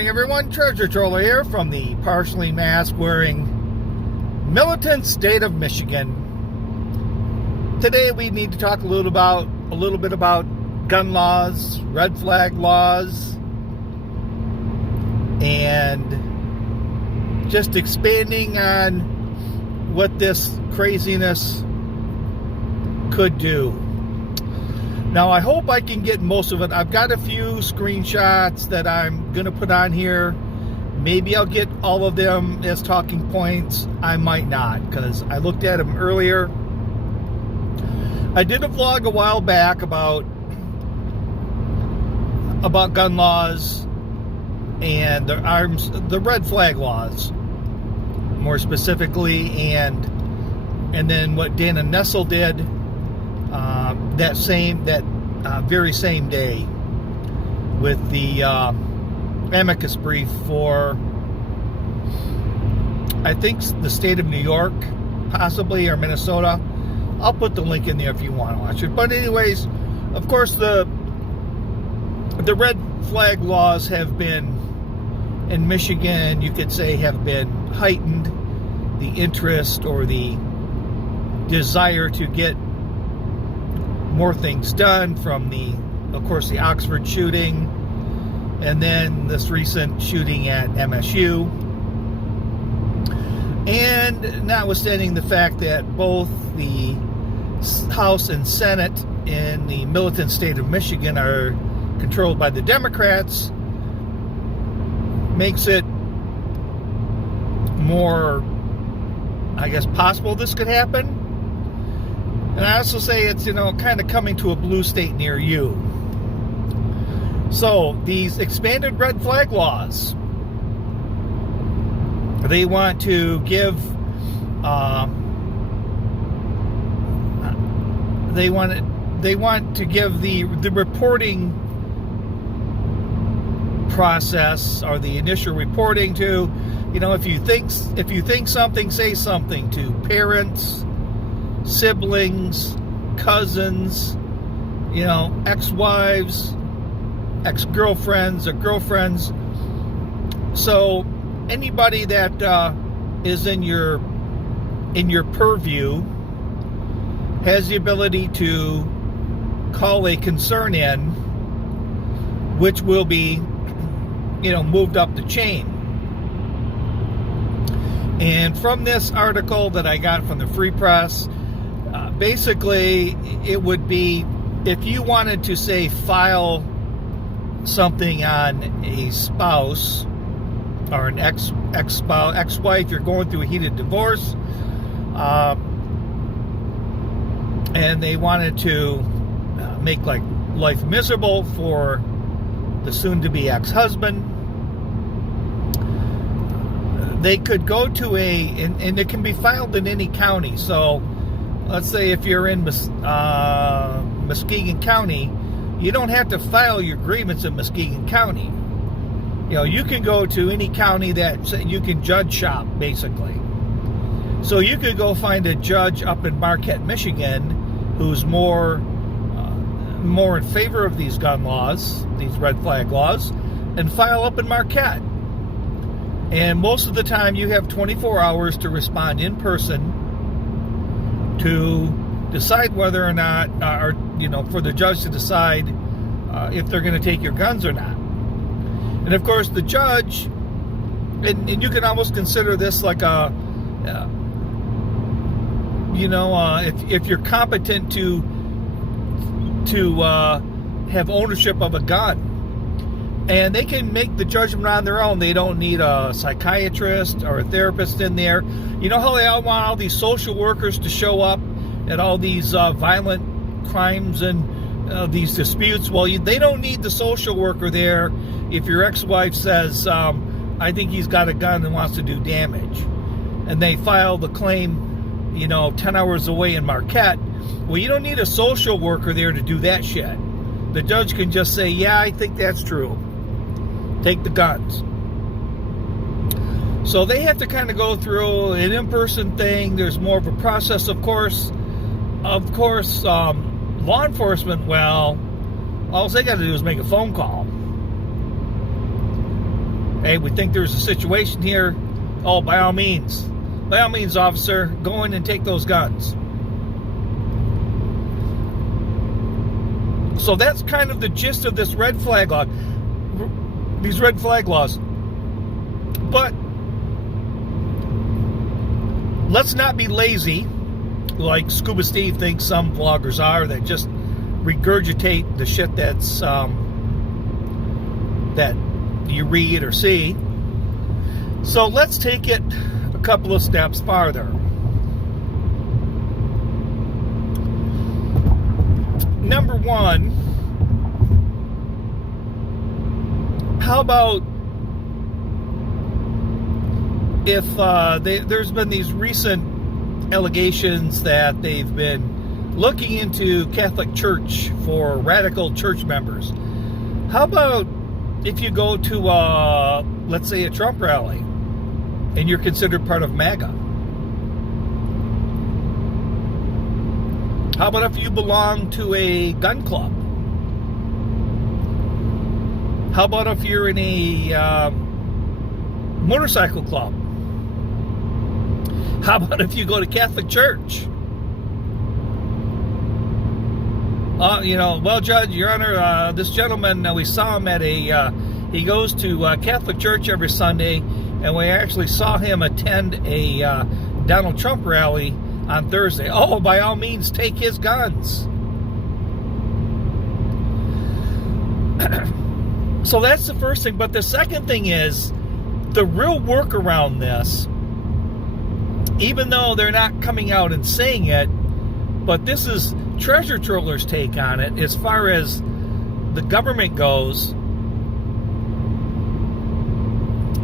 morning, everyone. Treasure Troller here from the partially mask-wearing militant state of Michigan. Today, we need to talk a little bit about gun laws, red flag laws, and just expanding on what this craziness could do. Now, I hope I can get most of it. I've got a few screenshots that I'm going to put on here. Maybe I'll get all of them as talking points. I might not, because I looked at them earlier. I did a vlog a while back about gun laws and the red flag laws, more specifically, and then what Dana Nessel did that very same day with the amicus brief for, I think, the state of New York, possibly, or Minnesota. I'll put the link in there if you want to watch it. But anyways, of course, the red flag laws have been, in Michigan, you could say, have been heightened. The interest or the desire to get more things done from of course, the Oxford shooting, and then this recent shooting at MSU. And notwithstanding the fact that both the House and Senate in the militant state of Michigan are controlled by the Democrats, makes it more, I guess, possible this could happen. And I also say it's, kind of coming to a blue state near you. So, these expanded red flag laws, they want to give, they want to give the reporting process, or the initial reporting to, if you think something, say something to parents, siblings, cousins, ex-wives, ex-girlfriends, or girlfriends. So anybody that is in your purview has the ability to call a concern in, which will be, moved up the chain. And from this article that I got from the Free Press, basically, it would be, if you wanted to, say, file something on a spouse or an ex-spouse, ex-wife, you're going through a heated divorce, and they wanted to make life miserable for the soon-to-be ex-husband, they could go to and it can be filed in any county. So let's say if you're in Muskegon County, you don't have to file your grievance in Muskegon County. You can go to any county that you can judge shop, basically. So you could go find a judge up in Marquette, Michigan, who's more in favor of these gun laws, these red flag laws, and file up in Marquette. And most of the time, you have 24 hours to respond in person to decide whether or not, for the judge to decide if they're going to take your guns or not. And of course, the judge, and you can almost consider this like a, if you're competent to have ownership of a gun, and they can make the judgment on their own. They don't need a psychiatrist or a therapist in there. You know how they all want all these social workers to show up at all these violent crimes and these disputes? Well, they don't need the social worker there if your ex-wife says, I think he's got a gun and wants to do damage. And they file the claim, 10 hours away in Marquette. Well, you don't need a social worker there to do that shit. The judge can just say, yeah, I think that's true. Take the guns. So they have to kind of go through an in-person thing. There's more of a process, of course. Law enforcement, well, all they got to do is make a phone call. Hey, we think there's a situation here. Oh, by all means, officer, go in and take those guns. So that's kind of the gist of this red flag law. These red flag laws. But let's not be lazy, like Scuba Steve thinks some vloggers are, that just regurgitate the shit that's that you read or see. So let's take it a couple of steps farther. Number one, how about if there's been these recent allegations that they've been looking into Catholic Church for radical church members? How about if you go to, let's say, a Trump rally, and you're considered part of MAGA? How about if you belong to a gun club? How about if you're in a motorcycle club? How about if you go to Catholic Church? Well, Judge, Your Honor, this gentleman, we saw him at he goes to Catholic Church every Sunday, and we actually saw him attend a Donald Trump rally on Thursday. Oh, by all means, take his guns. So that's the first thing. But the second thing is, the real work around this, even though they're not coming out and saying it, but this is Treasure Troller's take on it as far as the government goes,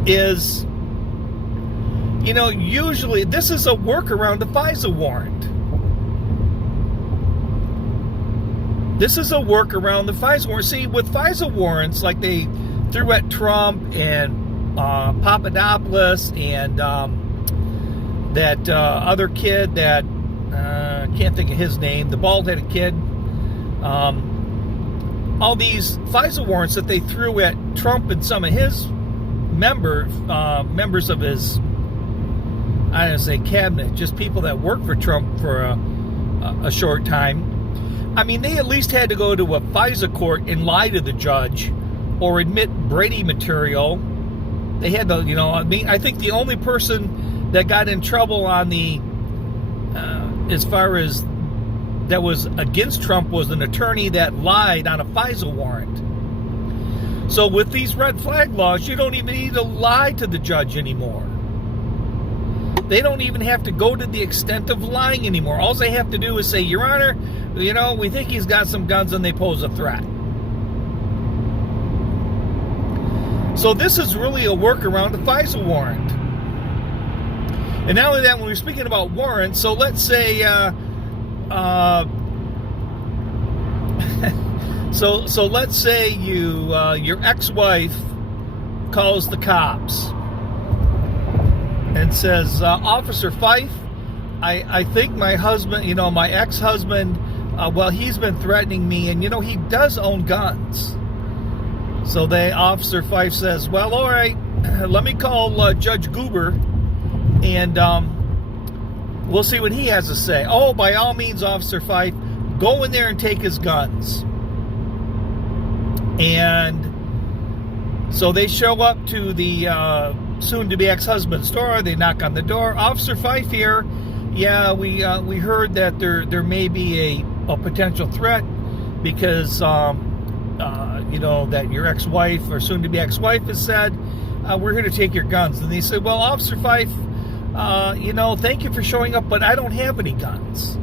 is, usually this is a workaround the FISA warrant. This is a workaround the FISA warrant. See, with FISA warrants, like they threw at Trump and Papadopoulos and that other kid that can't think of his name, the bald-headed kid. All these FISA warrants that they threw at Trump and some of his members of his, I don't say cabinet, just people that work for Trump for a short time. I mean, they at least had to go to a FISA court and lie to the judge or admit Brady material. They had to, I think the only person that got in trouble on the as far as that was against Trump was an attorney that lied on a FISA warrant. So with these red flag laws, you don't even need to lie to the judge anymore. They don't even have to go to the extent of lying anymore. All they have to do is say, Your Honor, we think he's got some guns and they pose a threat. So this is really a workaround to FISA warrant. And not only that, when we're speaking about warrants, so let's say, so let's say your ex-wife calls the cops and says, Officer Fife, I think my husband, my ex-husband, he's been threatening me, and he does own guns. So Officer Fife says, well, all right, let me call Judge Goober, and we'll see what he has to say. Oh, by all means, Officer Fife, go in there and take his guns. And so they show up to the soon-to-be ex-husband's door. They knock on the door. Officer Fife here. Yeah, we heard that there may be a potential threat because that your ex-wife or soon-to-be ex-wife has said we're here to take your guns. And they said, well, Officer Fife, thank you for showing up, but I don't have any guns.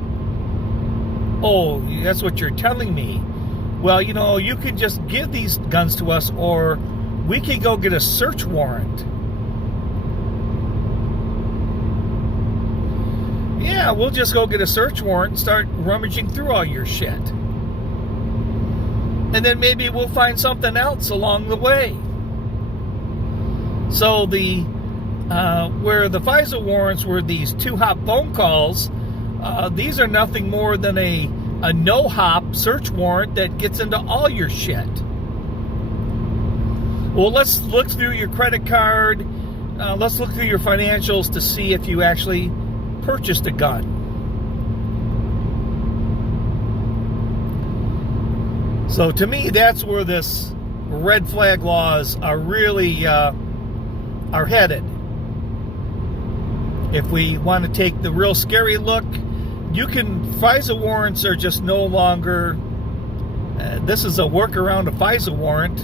Oh, that's what you're telling me. Well, you could just give these guns to us, or we could go get a search warrant. Yeah, we'll just go get a search warrant and start rummaging through all your shit. And then maybe we'll find something else along the way. So where the FISA warrants were these 2-hop phone calls, these are nothing more than a no-hop search warrant that gets into all your shit. Well, let's look through your credit card. Let's look through your financials to see if you actually purchased a gun. So to me, that's where this red flag laws are really are headed. If we want to take the real scary look, FISA warrants are just no longer, this is a workaround of FISA warrant.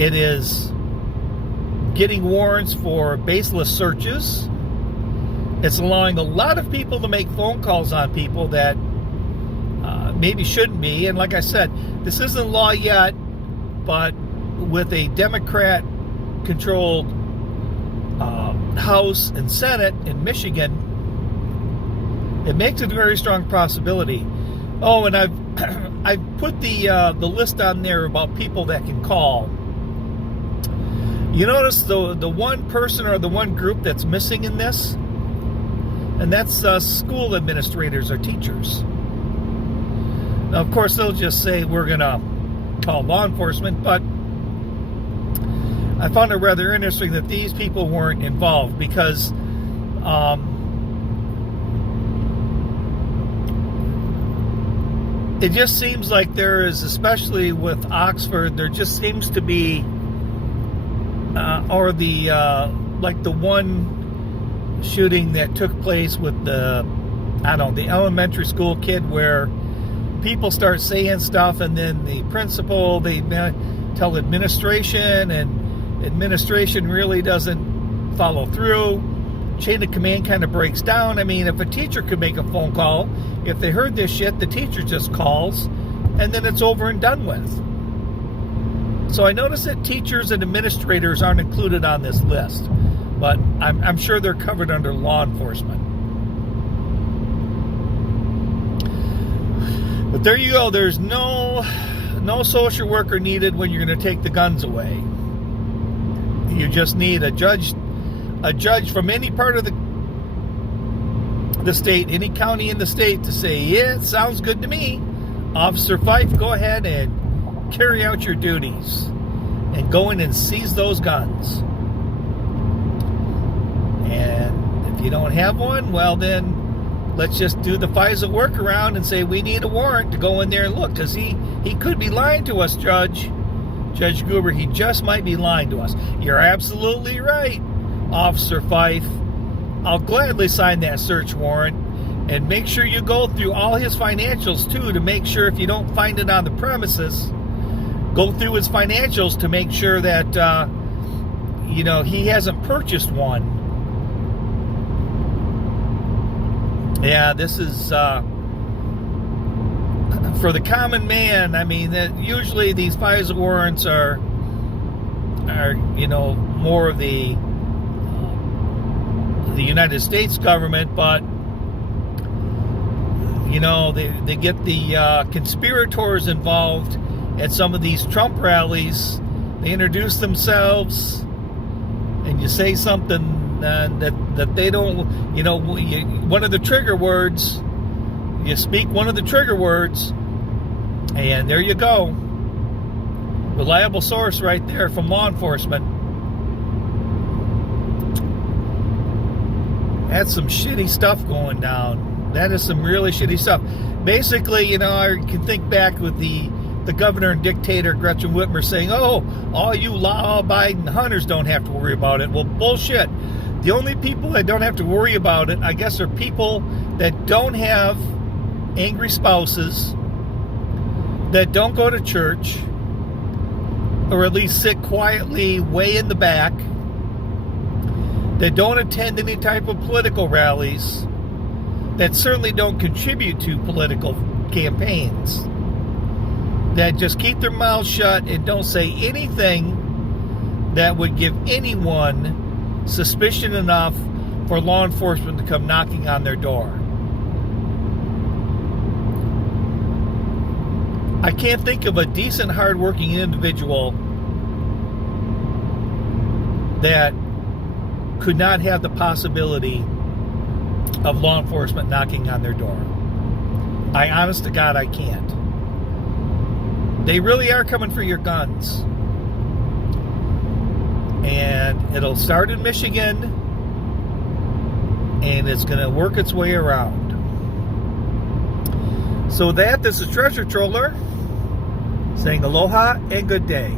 It is getting warrants for baseless searches. It's allowing a lot of people to make phone calls on people that maybe shouldn't be. And like I said, this isn't law yet, but with a Democrat-controlled House and Senate in Michigan, it makes it a very strong possibility. Oh, and I've put the list on there about people that can call. You notice the one person or the one group that's missing in this, and that's school administrators or teachers. Now, of course, they'll just say we're going to call law enforcement, but I found it rather interesting that these people weren't involved because it just seems like there is, especially with Oxford, there just seems to be, like the one shooting that took place with the elementary school kid where people start saying stuff and then the principal, they tell administration and administration really doesn't follow through. Chain of command kind of breaks down. I mean, if a teacher could make a phone call, if they heard this shit, the teacher just calls and then it's over and done with. So I noticed that teachers and administrators aren't included on this list, but I'm sure they're covered under law enforcement. But there you go. There's no social worker needed when you're going to take the guns away. You just need a judge from any part of the state, any county in the state, to say, yeah, it sounds good to me. Officer Fife, go ahead and carry out your duties and go in and seize those guns. And if you don't have one, well then let's just do the FISA workaround and say we need a warrant to go in there and look, because he could be lying to us, Judge Goober. He just might be lying to us. You're absolutely right, Officer Fife. I'll gladly sign that search warrant, and make sure you go through all his financials too, to make sure if you don't find it on the premises, go through his financials to make sure that he hasn't purchased one. Yeah, this is for the common man. I mean, that usually these FISA warrants are more of the United States government, but they get the conspirators involved at some of these Trump rallies. They introduce themselves, and you say something that they don't, one of the trigger words, you speak one of the trigger words, and there you go. Reliable source right there from law enforcement. That's some shitty stuff going down. That is some really shitty stuff. Basically, I can think back with the governor and dictator Gretchen Whitmer saying, oh, all you law-abiding hunters don't have to worry about it. Well, bullshit. The only people that don't have to worry about it, I guess, are people that don't have angry spouses, that don't go to church, or at least sit quietly way in the back, that don't attend any type of political rallies, that certainly don't contribute to political campaigns, that just keep their mouths shut and don't say anything that would give anyone suspicion enough for law enforcement to come knocking on their door. I can't think of a decent, hardworking individual that could not have the possibility of law enforcement knocking on their door. I honest to God, I can't. They really are coming for your guns. And it'll start in Michigan, and it's going to work its way around. So this is Treasure Troller saying aloha and good day.